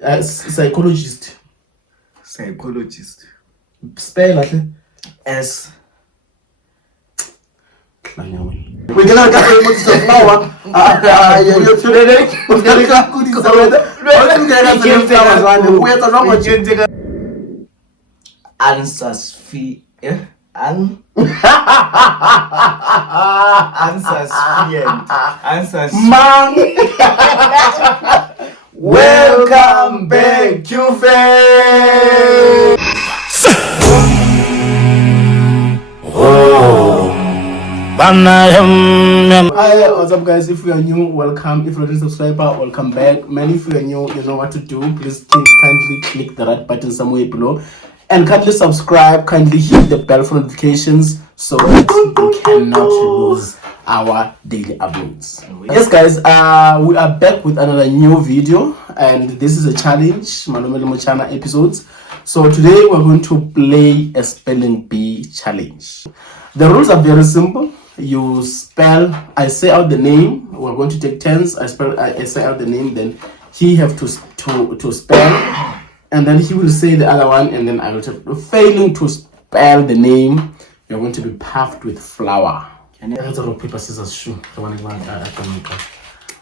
Psychologist. Psychologist. Spell actually. S. We cannot get a flower. Answers fee. Answers. Man. Welcome back, Q-Fan. Hi, what's up guys? If you are new, welcome. If you're a subscriber, welcome back. Man, if you are new, you know what to do. Please kindly click the right button somewhere below and kindly subscribe, kindly hit the bell for notifications so that you cannot lose our daily uploads. Yes guys, we are back with another new video, and this is a challenge, Malumele Mochana episodes. So today we're going to play a spelling bee challenge. The rules are very simple. You spell, I say out the name, we're going to take turns. I say out the name, then he have to spell, and then he will say the other one, and then I will take. Failing to spell the name, you're going to be puffed with flour. And it's a rock, paper, scissors, shoot.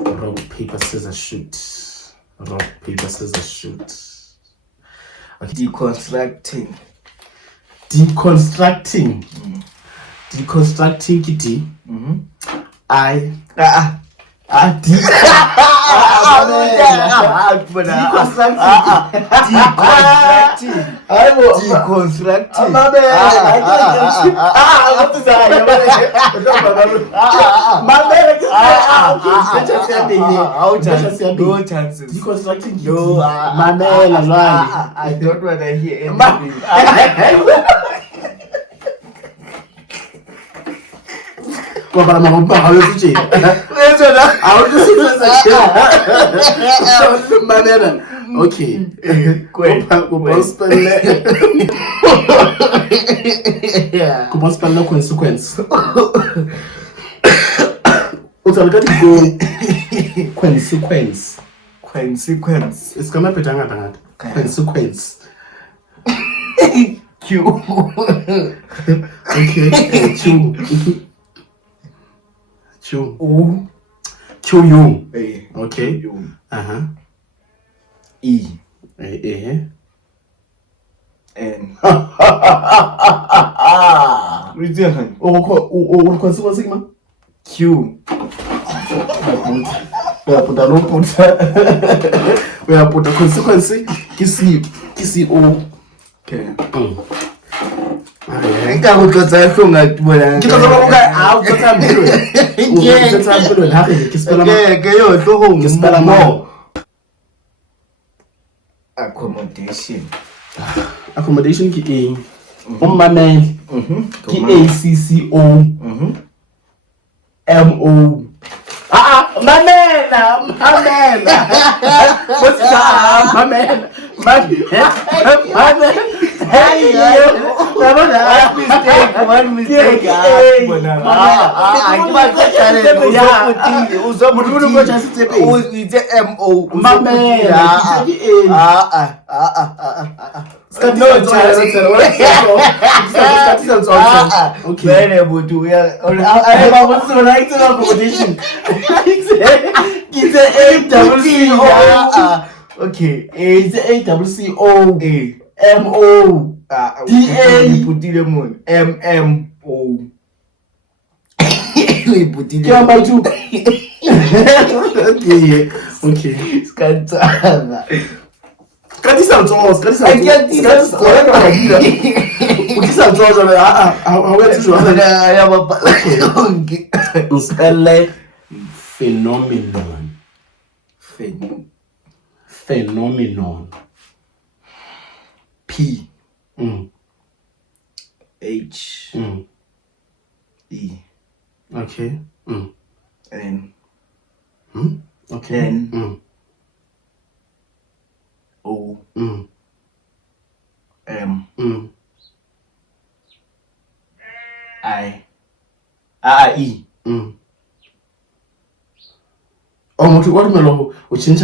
Rock, paper, scissors, shoot. Rock, paper, scissors, shoot. Okay. Deconstructing. Deconstructing kitty. I don't want to hear anything. Okay. Consequence. Consequence. It's gonna be consequence. Q. Okay. Q. Q. Okay. E. N. Q. We have put a consequence. Kissy O. Okay. Accommodation. Accommodation ki A. Mamela. Ki ACCO. MO. Mamela. What's that? Mamela. Hey, one mistake. Okay, it's ACCO. MO. DA. MMO. We put it by two. Okay. Phenomenon. P. H. E. Okay. N. Okay. N. O. M. I. E. Oh, what do you want? Which is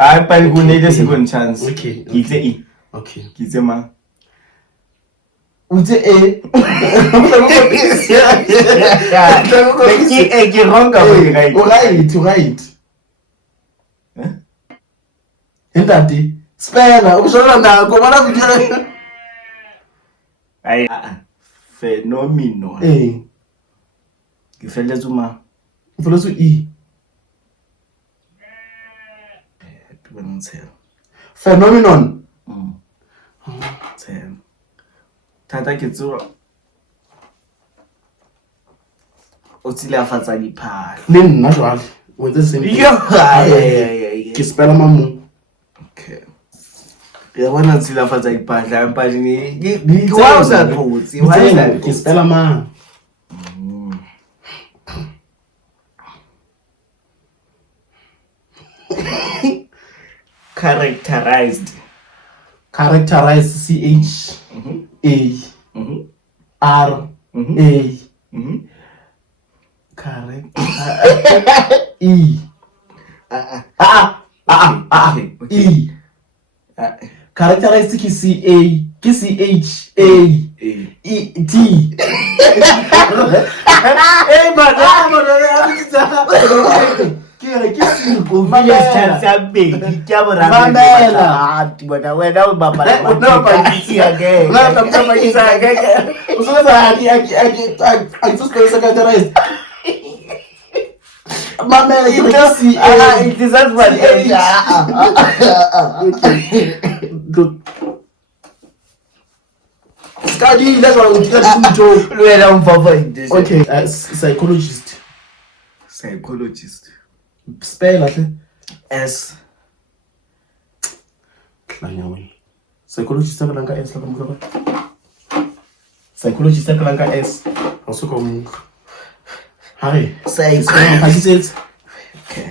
I but we need a second chance. Okay. It's a E. Okay. It's a ma. Ute A. Ke wrong ka right. Right. Ntate. Spela, ukushola nako bona video. Ai phenomenal. Ke feletse ma. Ufolosu E. Phenomenon. Tata ke tso o tsile a fatsa diphala. Le nna jwale. O ntse se ke spela mamu. Okay. Ya bona tsile a fatsa diphala empa di wa sa photsi wa ila ke spela ma. Characterized CH A R A correct E E characterized ke CA ke CH A E T hey man ke siko chance ya bedi ke bora bona wena o bapala again na tamtama again usoza I just go secondary mamela you just see it is not what good study that's what we got to do wena umfafa okay psychologist spell atle S klanya psychologist akalanga S la kamukaba psychologist akalanga S awusuka mu hari psychologist okay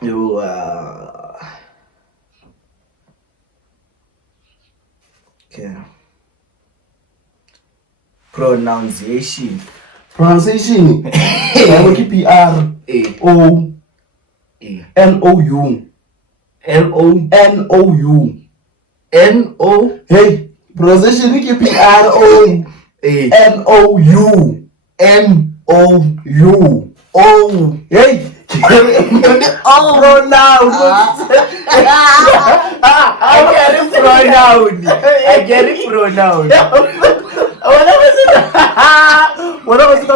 you okay pronunciation yabo ke PR O N O U hey pronunciation ke PR O N O U hey I get it pronoun. What was it?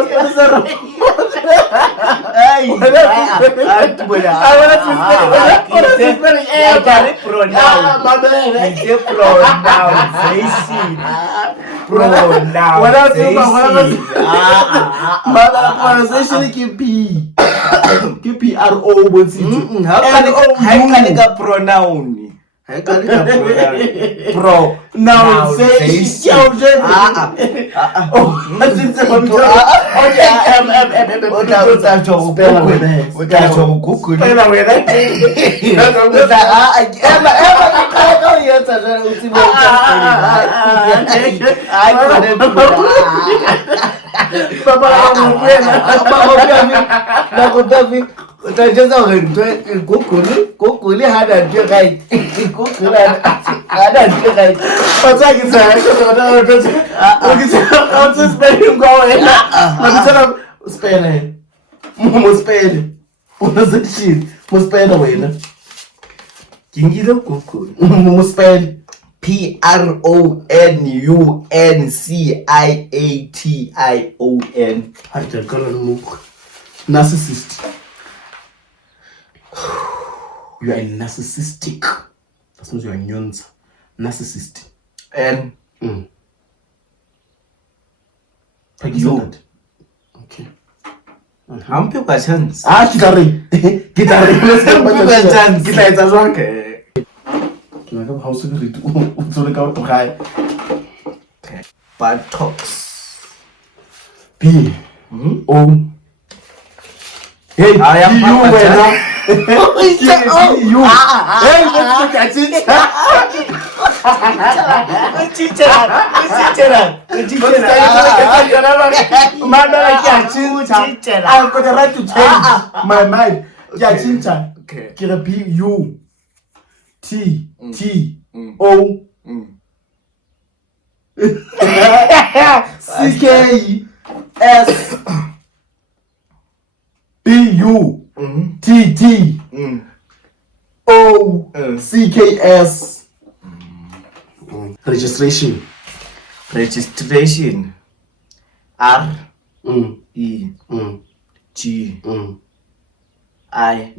Google had a joke. Google had a joke. What's like it's Pronunciation. Narcissist. You are narcissistic. That's not your nyonza. Narcissist. N. You. Okay. I'm people a chance. Guitar. Let's go a chance. Guitar is wrong. How soon did you look out to high? Bad talks. P. O. Hey, I am you were you. Hey, I've got the right to change my mind. Okay. Ke re B U T T Mm. O C K S B U T T O C K S. Registration. Registration. R E G I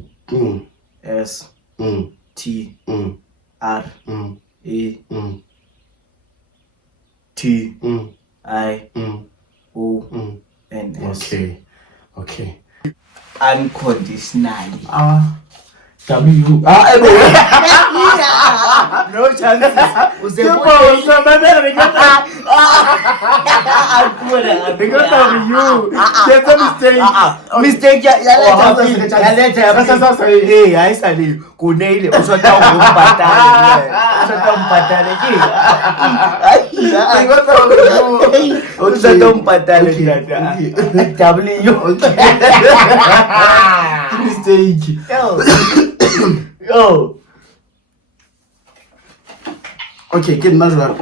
S T R E T I O N S. Okay. Unconditionally. W. No chances. Mistake. Hey, I said kunele usota umpatale. Usota umpatale ki. Usota umpatale W. Mistake. Yo. Okay, get measure.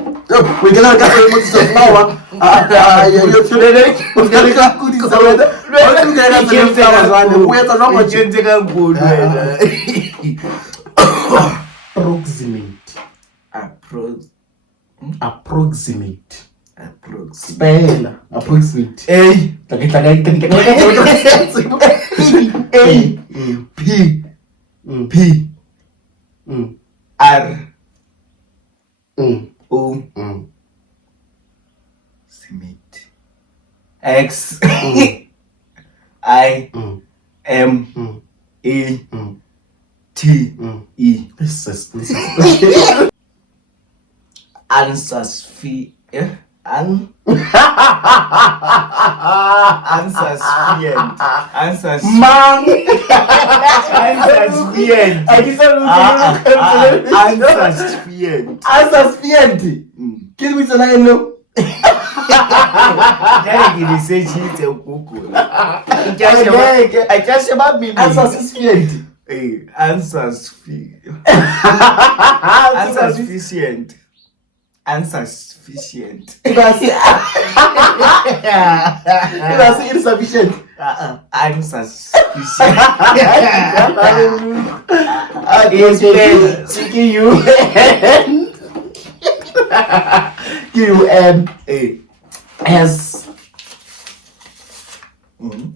We cannot get a much of flour. You're feeling Approximate. Spell. Approximate. A P P R O Cement. X I M A T E. Unsuspicious. Kill me tonight, no. Insufficient. That's insufficient.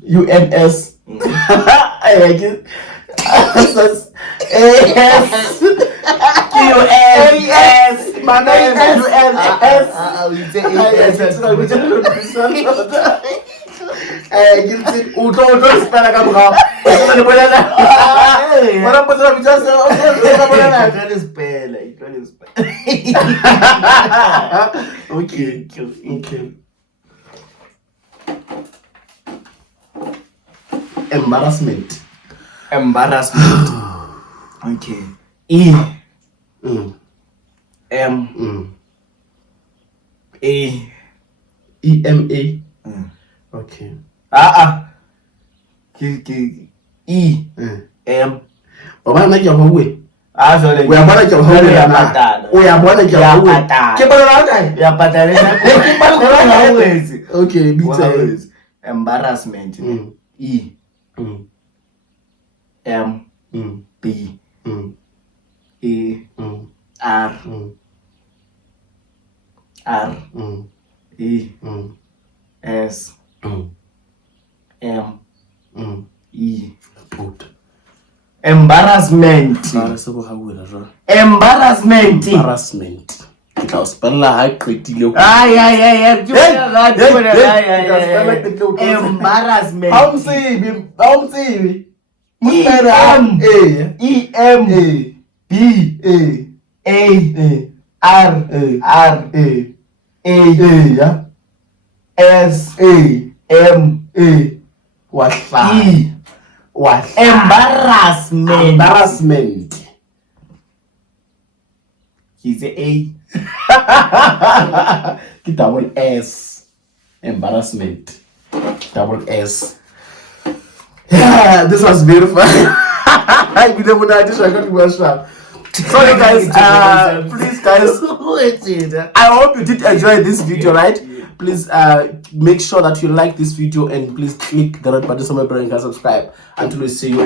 UNS. I like it. Okay. Embarrassment. Okay. E M A EMA. Okay. E M. Baba na ke ho we. Sorry. We are bona ke ho we Ya na. patala. We are bona ke ho we. Ke bona kae? Ya patala. Okay, beats embarrassment. E M B E R E S M E. Embarrassment. Ke tla spella ha qetile. Embarrassment. How msibi. E M B A R S M E. Embarrassment. He's A. Double S. Embarrassment. Double S. Yeah, this was beautiful. I be the one that I got to go shop. Sorry guys, please guys, I hope you did enjoy this video, right? Please make sure that you like this video and please click the red button somewhere below and subscribe. Until we see you.